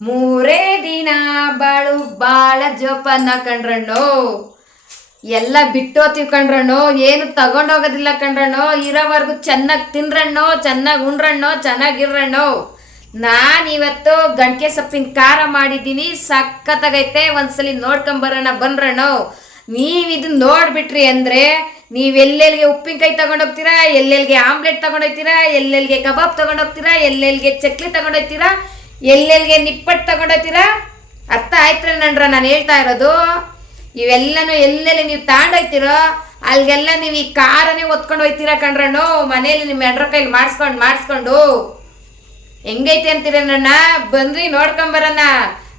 ಮೂರೇ ದಿನ ಬಾಳು ಬಾಳ ಜೋಪಾನ ಕಂಡ್ರಣ್ಣು ಎಲ್ಲ ಬಿಟ್ಟೋತೀವಿ ಕಣ್ರಣ್ಣು. ಏನು ತಗೊಂಡೋಗೋದಿಲ್ಲ ಕಣ್ರಣ್ಣು. ಇರೋವರೆಗೂ ಚೆನ್ನಾಗಿ ತಿನ್ರಣ್ಣು, ಚೆನ್ನಾಗಿ ಉಣ್ರಣ್ಣು ಚೆನ್ನಾಗಿರ್ರಣ್ಣು ನಾನು ಇವತ್ತು ಗಂಟೆ ಸೊಪ್ಪಿನ ಖಾರ ಮಾಡಿದ್ದೀನಿ. ಸಖತ್ತಾಗೈತೆ. ಒಂದ್ಸಲಿ ನೋಡ್ಕೊಂಬರೋಣ, ಬನ್ರಣ್ಣು. ನೀವು ಇದನ್ನ ನೋಡ್ಬಿಟ್ರಿ ಅಂದರೆ ನೀವು ಎಲ್ಲೆಲ್ಲಿಗೆ ಉಪ್ಪಿನಕಾಯಿ ತಗೊಂಡೋಗ್ತೀರಾ ಎಲ್ಲೆಲ್ಲಿಗೆ ಆಮ್ಲೆಟ್ ತಗೊಂಡೋಗ್ತೀರಾ ಎಲ್ಲೆಲ್ಲಿಗೆ ಕಬಾಬ್ ತಗೊಂಡೋಗ್ತೀರಾ ಎಲ್ಲೆಲ್ಲಿಗೆ ಚಕ್ಲಿ ತಗೊಂಡೋಗ್ತೀರಾ ಎಲ್ಲೆಲ್ಲಿಗೆ ನಿಪ್ಪಟ್ಟು ತಗೊಂಡೋಗ್ತೀರಾ ಅರ್ಥ ಆಯ್ತ್ರ ನನ್ರ, ನಾನು ಹೇಳ್ತಾ ಇರೋದು. ಇವೆಲ್ಲನೂ ಎಲ್ಲೆಲ್ಲಿ ನೀವು ತಗೊಂಡೋಗ್ತೀರೋ ಅಲ್ಲಿಗೆಲ್ಲ ನೀವು ಈ ಕಾರನೇ ಒತ್ಕೊಂಡು ಹೋಯ್ತೀರಾ ಕಣ್ರಣ್ಣು? ಮನೇಲಿ ನಿಮ್ಮ ಎಡ್ರ ಕೈಲಿ ಮಾಡಿಸ್ಕೊಂಡು ಮಾಡಿಸ್ಕೊಂಡು. ಹೆಂಗೈತೆ ಅಂತೀರ ನನ್ನ ಬಂದ್ರಿ ನೋಡ್ಕೊಂಬರೋಣ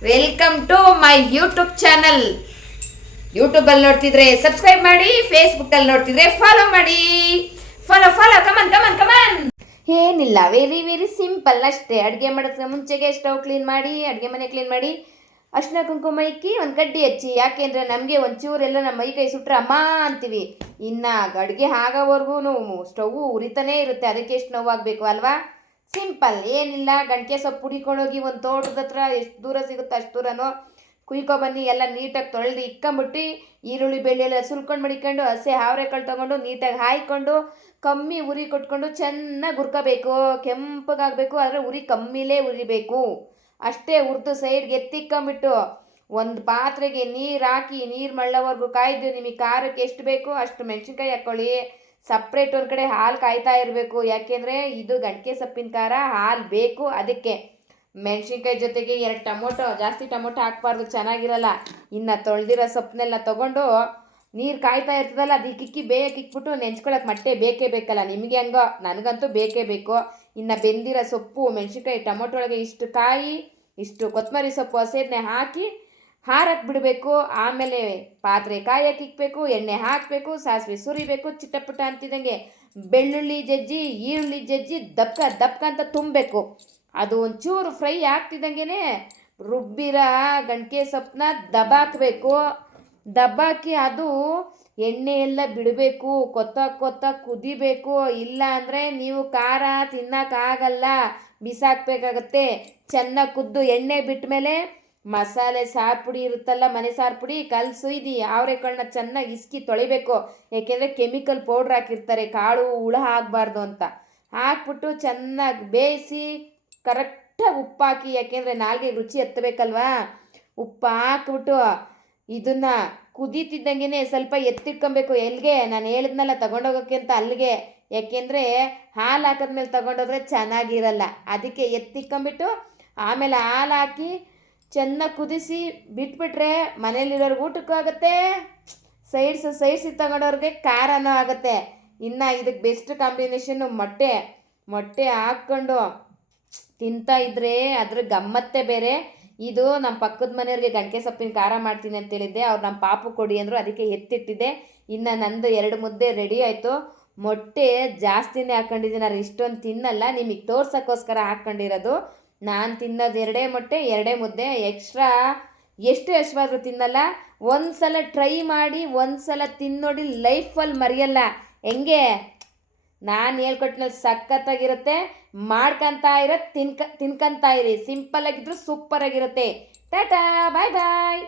welcome to my YouTube channel ಯೂಟ್ಯೂಬಲ್ಲಿ ನೋಡ್ತಿದ್ರೆ ಸಬ್ಸ್ಕ್ರೈಬ್ ಮಾಡಿ ಫೇಸ್ಬುಕ್ಕಲ್ಲಿ ನೋಡ್ತಿದ್ರೆ ಫಾಲೋ ಮಾಡಿ. Follow follow come on come on come on ಏನಿಲ್ಲ ವೆರಿ ವೆರಿ ಸಿಂಪಲ್ ಅಷ್ಟೇ. ಅಡುಗೆ ಮಾಡೋದ್ರ ಮುಂಚೆಗೆ ಸ್ಟವ್ ಕ್ಲೀನ್ ಮಾಡಿ, ಅಡುಗೆ ಮನೆ ಕ್ಲೀನ್ ಮಾಡಿ, ಅರ್ಶಿನ ಕುಂಕುಮ ಇಕ್ಕಿ ಒಂದು ಕಡ್ಡಿ ಹಚ್ಚಿ. ಯಾಕೆಂದರೆ ನಮಗೆ ಒಂಚೂರೆಲ್ಲ ನಮ್ಮ ಮೈ ಕೈ ಸುಟ್ಟರೆ ಅಮ್ಮ ಅಂತೀವಿ. ಇನ್ನು ಅಡುಗೆ ಆಗೋವರೆಗೂ ಸ್ಟವ್ ಉರಿತಾನೇ ಇರುತ್ತೆ. ಅದಕ್ಕೆ ಎಷ್ಟು ನೋವಾಗಬೇಕು ಅಲ್ವಾ? ಸಿಂಪಲ್ ಏನಿಲ್ಲ ಗಂಟೆ ಸೊಪ್ಪು ಹುಡಿಕೊಂಡೋಗಿ ಒಂದು ತೋಟದ ಹತ್ರ ಎಷ್ಟು ದೂರ ಸಿಗುತ್ತೆ ಅಷ್ಟು ದೂರನೋ ಕುಯ್ಕೊ ಬನ್ನಿ, ಎಲ್ಲ ನೀಟಾಗಿ ತೊಳೆದು ಇಕ್ಕಂಬಿಟ್ಟು ಈರುಳ್ಳಿ ಬೆಳ್ಳುಳ್ಳಿ ಸುಲ್ಕೊಂಡು ಮಡಿಕೊಂಡು ಹಸೆ ಹಾವರೆಕಾಳು ತೊಗೊಂಡು ನೀಟಾಗಿ ಹಾಯ್ಕೊಂಡು ಕಮ್ಮಿ ಉರಿ ಕೊಟ್ಕೊಂಡು ಚೆನ್ನಾಗಿ ಹುರ್ಕೋಬೇಕು. ಕೆಂಪಗಾಗಬೇಕು, ಆದರೆ ಉರಿ ಕಮ್ಮಿಲೇ ಉರಿಬೇಕು. ಅಷ್ಟೇ ಹುರಿದು ಸೈಡ್ಗೆ ಎತ್ತಿಕ್ಕೊಂಬಿಟ್ಟು ಒಂದು ಪಾತ್ರೆಗೆ ನೀರು ಹಾಕಿ, ನೀರು ಮಳ್ಳವರೆಗೂ ಕಾಯ್ದು ನಿಮಗೆ ಖಾರಕ್ಕೆ ಎಷ್ಟು ಬೇಕೋ ಅಷ್ಟು ಮೆಣಸಿನ್ಕಾಯಿ ಹಾಕ್ಕೊಳ್ಳಿ. ಸಪ್ರೇಟ್ ಒಂದು ಕಡೆ ಹಾಲು ಕಾಯ್ತಾ ಇರಬೇಕು. ಯಾಕೆಂದರೆ ಇದು ಗಂಟೆ ಸೊಪ್ಪಿನ ಖಾರ, ಹಾಲು ಬೇಕು ಅದಕ್ಕೆ. ಮೆಣಸಿನ್ಕಾಯಿ ಜೊತೆಗೆ ಎರಡು ಟೊಮೊಟೊ, ಜಾಸ್ತಿ ಟೊಮೊಟೊ ಹಾಕ್ಬಾರ್ದು, ಚೆನ್ನಾಗಿರಲ್ಲ. ಇನ್ನು ತೊಳೆದಿರೋ ಸೊಪ್ಪನ್ನೆಲ್ಲ ತೊಗೊಂಡು ನೀರು ಕಾಯ್ತಾ ಇರ್ತದಲ್ಲ ಅದಕ್ಕೆ ಇಕ್ಕಿ ಬೇಯ ಇಕ್ಬಿಟ್ಟು ನೆಂಚ್ಕೊಳಕ್ಕೆ ಮೊಟ್ಟೆ ಬೇಕೇ ಬೇಕಲ್ಲ. ನಿಮಗೆ ಹೆಂಗೋ? ನನಗಂತೂ ಬೇಕೇ ಬೇಕು. ಇನ್ನು ಬೆಂದಿರೋ ಸೊಪ್ಪು, ಮೆಣಸಿನ್ಕಾಯಿ, ಟೊಮೊಟೊ ಒಳಗೆ ಇಷ್ಟು ಕಾಯಿ, ಇಷ್ಟು ಕೊತ್ತಂಬರಿ ಸೊಪ್ಪು ಹಸಿರನ್ನೇ ಹಾಕಿ ಹಾರಕ್ಕೆ ಬಿಡಬೇಕು. ಆಮೇಲೆ ಪಾತ್ರೆ ಕಾಯಕ್ಕೆ ಇಕ್ಬೇಕು, ಎಣ್ಣೆ ಹಾಕಬೇಕು, ಸಾಸಿವೆ ಸುರಿಬೇಕು, ಚಿಟ್ಟಪುಟ್ಟ ಅಂತಿದ್ದಂಗೆ. ಬೆಳ್ಳುಳ್ಳಿ ಜಜ್ಜಿ, ಈರುಳ್ಳಿ ಜಜ್ಜಿ ದಪ್ಕ ದಪ್ಕ ಅಂತ ತುಂಬಬೇಕು. ಅದು ಒಂಚೂರು ಫ್ರೈ ಆಗ್ತಿದ್ದಂಗೆ ರುಬ್ಬಿರ ಗಂಟೆ ಸೊಪ್ಪನ್ನ ದಬಾಕಬೇಕು ದಬ್ಬಾಕಿ ಅದು ಎಣ್ಣೆ ಎಲ್ಲ ಬಿಡಬೇಕು, ಕೊತ್ತ ಕೊತ್ತ ಕುದಿಬೇಕು. ಇಲ್ಲ ಅಂದರೆ ನೀವು ಖಾರ ತಿನ್ನೋಕ್ಕಾಗಲ್ಲ ಬಿಸಾಕ್ಬೇಕಾಗತ್ತೆ. ಚೆನ್ನಾಗಿ ಕುದ್ದು ಎಣ್ಣೆ ಬಿಟ್ಟ ಮೇಲೆ ಮಸಾಲೆ ಸಾರು ಪುಡಿ ಇರುತ್ತಲ್ಲ, ಮನೆ ಸಾರು ಪುಡಿ ಕಲ್ ಸುಯ್ದು ಅವರೆಕಾಳನ್ನ ಚೆನ್ನಾಗಿ ಇಸ್ಕಿ ತೊಳಿಬೇಕು. ಏಕೆಂದರೆ ಕೆಮಿಕಲ್ ಪೌಡ್ರ್ ಹಾಕಿರ್ತಾರೆ, ಕಾಳು, ಹುಳ ಆಗಬಾರ್ದು ಅಂತ. ಹಾಕ್ಬಿಟ್ಟು ಚೆನ್ನಾಗಿ ಬೇಯಿಸಿ ಕರೆಕ್ಟಾಗಿ ಉಪ್ಪಾಕಿ, ಯಾಕೆಂದರೆ ನಾಲ್ಗೆ ರುಚಿ ಎತ್ತಬೇಕಲ್ವಾ? ಉಪ್ಪು ಹಾಕ್ಬಿಟ್ಟು ಇದನ್ನ ಕುದೀತಿದ್ದಂಗೆ ಸ್ವಲ್ಪ ಎತ್ತಿಟ್ಕೊಬೇಕು. ಎಲ್ಲಿಗೆ ನಾನು ಹೇಳಿದ್ನಲ್ಲ ತಗೊಂಡೋಗೋಕ್ಕೆ ಅಂತ ಅಲ್ಲಿಗೆ ಯಾಕೆಂದರೆ ಹಾಲು ಹಾಕಿದ್ಮೇಲೆ ತಗೊಂಡೋದ್ರೆ ಚೆನ್ನಾಗಿರಲ್ಲ. ಅದಕ್ಕೆ ಎತ್ತಿಕ್ಕೊಂಬಿಟ್ಟು ಆಮೇಲೆ ಹಾಲು ಹಾಕಿ ಚೆನ್ನಾಗಿ ಕುದಿಸಿ ಬಿಟ್ಬಿಟ್ರೆ ಮನೇಲಿರೋರ್ಗೆ ಊಟಕ್ಕೂ ಆಗುತ್ತೆ, ಸೈಡ್ಸ್, ಸೈಡ್ಸಿ ತಗೊಂಡವ್ರಿಗೆ ಖಾರನೂ ಆಗುತ್ತೆ. ಇನ್ನು ಇದಕ್ಕೆ ಬೆಸ್ಟ್ ಕಾಂಬಿನೇಷನ್ನು ಮೊಟ್ಟೆ. ಮೊಟ್ಟೆ ಹಾಕ್ಕೊಂಡು ತಿಂತಾ ಇದ್ರೆ ಅದ್ರ ಗಮ್ಮತ್ತೇ ಬೇರೆ. ಇದು ನಮ್ಮ ಪಕ್ಕದ ಮನೆಯವ್ರಿಗೆ ಗಂಟೆ ಸೊಪ್ಪಿನ ಖಾರ ಮಾಡ್ತೀನಿ ಅಂತ ಹೇಳಿದ್ದೆ. ಅವ್ರು ನಮ್ಮ ಪಾಪು ಕೊಡಿ ಅಂದರು, ಅದಕ್ಕೆ ಎತ್ತಿಟ್ಟಿದ್ದೆ. ಇನ್ನು ನಂದು ಎರಡು ಮುದ್ದೆ ರೆಡಿ ಆಯಿತು. ಮೊಟ್ಟೆ ಜಾಸ್ತಿನೇ ಹಾಕ್ಕೊಂಡಿದ್ದೀನಿ ಅದು ಇಷ್ಟೊಂದು ತಿನ್ನಲ್ಲ. ನಿಮಗೆ ತೋರ್ಸೋಕ್ಕೋಸ್ಕರ ಹಾಕ್ಕೊಂಡಿರೋದು ನಾನು ತಿನ್ನೋದು ಎರಡೇ ಮೊಟ್ಟೆ, ಎರಡೇ ಮುದ್ದೆ. ಎಕ್ಸ್ಟ್ರಾ ಎಷ್ಟು ಯಶವಾದರೂ ತಿನ್ನಲ್ಲ. ಒಂದು ಸಲ ಟ್ರೈ ಮಾಡಿ ಒಂದು ಸಲ ತಿನ್ನೋಡಿ ಲೈಫಲ್ಲಿ ಮರೆಯಲ್ಲ. ಹೆಂಗೆ? ನಾನು ಹೇಳ್ಕೊಟ್ಟಿನಲ್ಲಿ ಸಖತ್ತಾಗಿರುತ್ತೆ, ಮಾಡ್ಕೊಂತ ಇರೋ, ತಿನ್ಕ, ತಿನ್ಕೊಂತ ಇರಿ. ಸಿಂಪಲ್ ಆಗಿದ್ರು ಸೂಪರ್ ಆಗಿರುತ್ತೆ. ಟಾಟಾ ಬಾಯ್ ಬಾಯ್